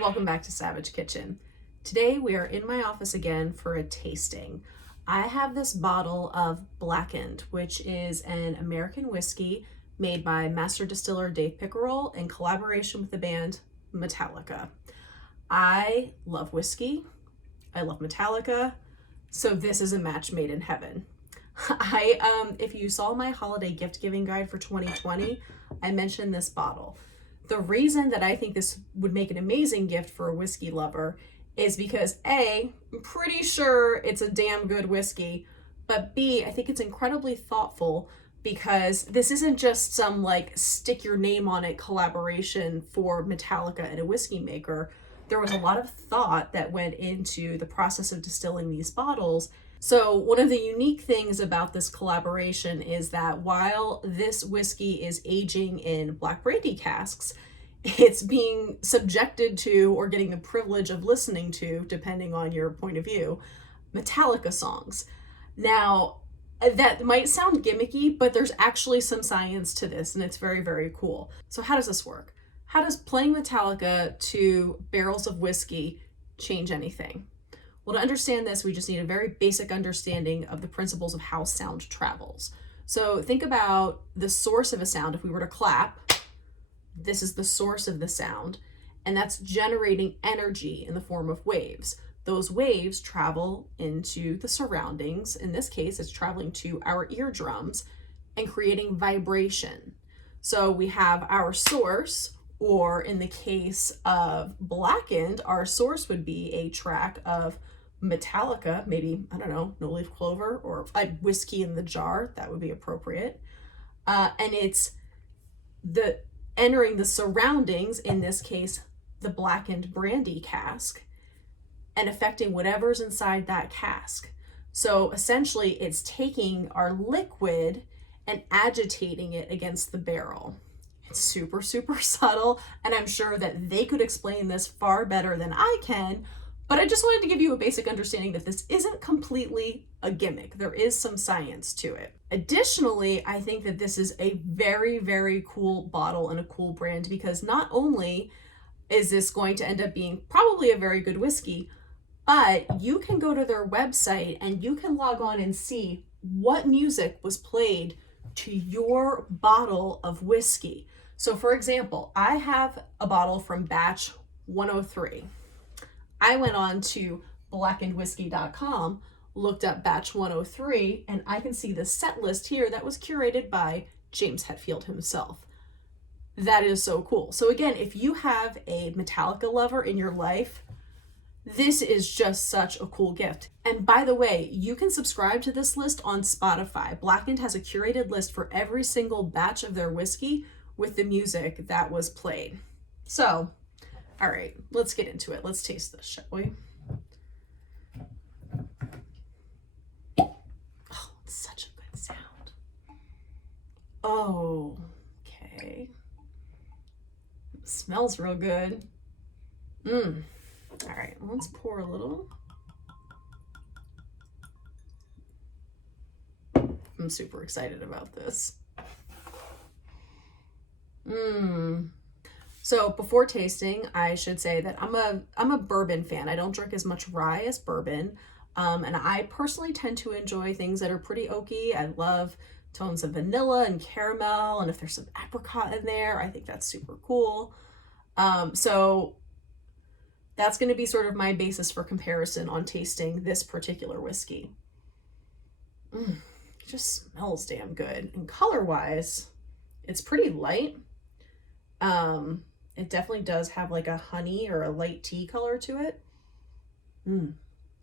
Welcome back to Savidge Kitchen. Today we are in my office again for a tasting. I have this bottle of Blackened, which is an American whiskey made by master distiller Dave Pickerel in collaboration with the band Metallica. I love whiskey. I love Metallica. So this is a match made in heaven. If you saw my holiday gift giving guide for 2020, I mentioned this bottle. The reason that I think this would make an amazing gift for a whiskey lover is because A, I'm pretty sure it's a damn good whiskey, but B, I think it's incredibly thoughtful because this isn't just some like stick your name on it collaboration for Metallica and a whiskey maker. There was a lot of thought that went into the process of distilling these bottles. So one of the unique things about this collaboration is that while this whiskey is aging in black brandy casks, it's being subjected to or getting the privilege of listening to, depending on your point of view, Metallica songs. Now, that might sound gimmicky, but there's actually some science to this, and it's very, very cool. So how does this work? How does playing Metallica to barrels of whiskey change anything? Well, to understand this, we just need a very basic understanding of the principles of how sound travels. So think about the source of a sound. If we were to clap, this is the source of the sound, and that's generating energy in the form of waves. Those waves travel into the surroundings. In this case, it's traveling to our eardrums and creating vibration. So we have our source, or in the case of Blackened, our source would be a track of Metallica, maybe, I don't know, No Leaf Clover or Whiskey in the Jar, that would be appropriate. And it's the entering the surroundings, in this case, the blackened brandy cask, and affecting whatever's inside that cask. So essentially, it's taking our liquid and agitating it against the barrel. It's super, super subtle, and I'm sure that they could explain this far better than I can, but I just wanted to give you a basic understanding that this isn't completely a gimmick. There is some science to it. Additionally, I think that this is a very, very cool bottle and a cool brand because not only is this going to end up being probably a very good whiskey, but you can go to their website and you can log on and see what music was played to your bottle of whiskey. So for example, I have a bottle from batch 103. I went on to blackenedwhiskey.com, looked up batch 103, and I can see the set list here that was curated by James Hetfield himself. That is so cool. So again, if you have a Metallica lover in your life, this is just such a cool gift. And by the way, you can subscribe to this list on Spotify. Blackened has a curated list for every single batch of their whiskey with the music that was played. So, all right, let's get into it. Let's taste this, shall we? Oh, it's such a good sound. Oh, okay. It smells real good. All right, let's pour a little. I'm super excited about this. So before tasting, I should say that I'm a bourbon fan. I don't drink as much rye as bourbon. And I personally tend to enjoy things that are pretty oaky. I love tones of vanilla and caramel. And if there's some apricot in there, I think that's super cool. So that's going to be sort of my basis for comparison on tasting this particular whiskey. It just smells damn good. And color-wise, it's pretty light. It definitely does have like a honey or a light tea color to it.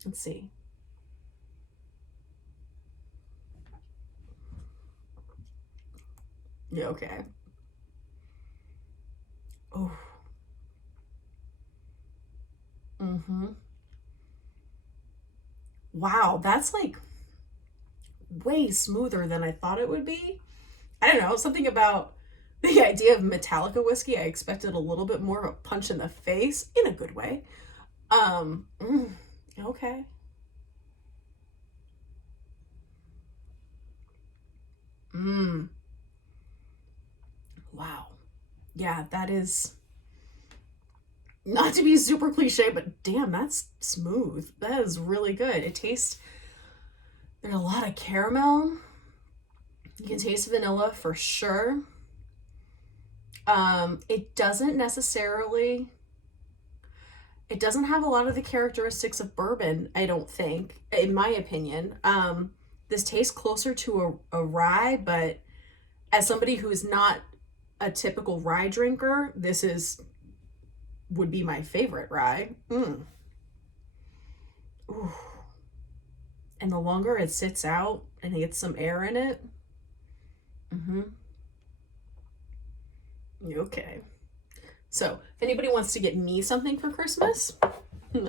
Let's see. Yeah, okay. Oh. Wow, that's like way smoother than I thought it would be. I don't know, something about the idea of Metallica whiskey. I expected a little bit more of a punch in the face in a good way. Okay. Wow. Yeah, that is Not to be super cliche, but damn, that's smooth. That is really good. It tastes, there's a lot of caramel. You can taste vanilla for sure. It doesn't necessarily, it doesn't have a lot of the characteristics of bourbon, I don't think, in my opinion. This tastes closer to a rye, but as somebody who's not a typical rye drinker, this would be my favorite rye. Ooh. And the longer it sits out and it gets some air in it. Okay. So if anybody wants to get me something for Christmas,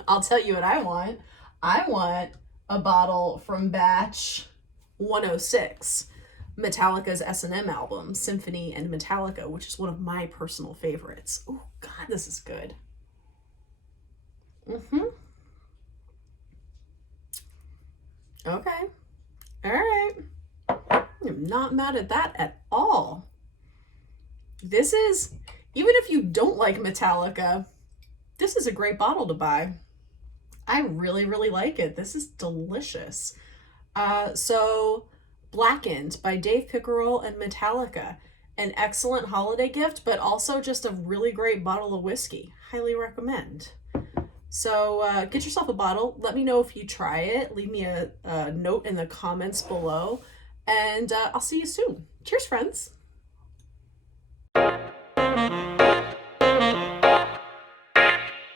I'll tell you what I want. I want a bottle from batch 106, Metallica's S&M album, Symphony and Metallica, which is one of my personal favorites. Oh God, this is good. Okay. All right. I'm not mad at that at all. This is, even if you don't like Metallica, this is a great bottle to buy. I really, really like it. This is delicious. So Blackened by Dave Pickerel and Metallica. An excellent holiday gift, but also just a really great bottle of whiskey. Highly recommend. So get yourself a bottle. Let me know if you try it. Leave me a note in the comments below. And I'll see you soon. Cheers, friends.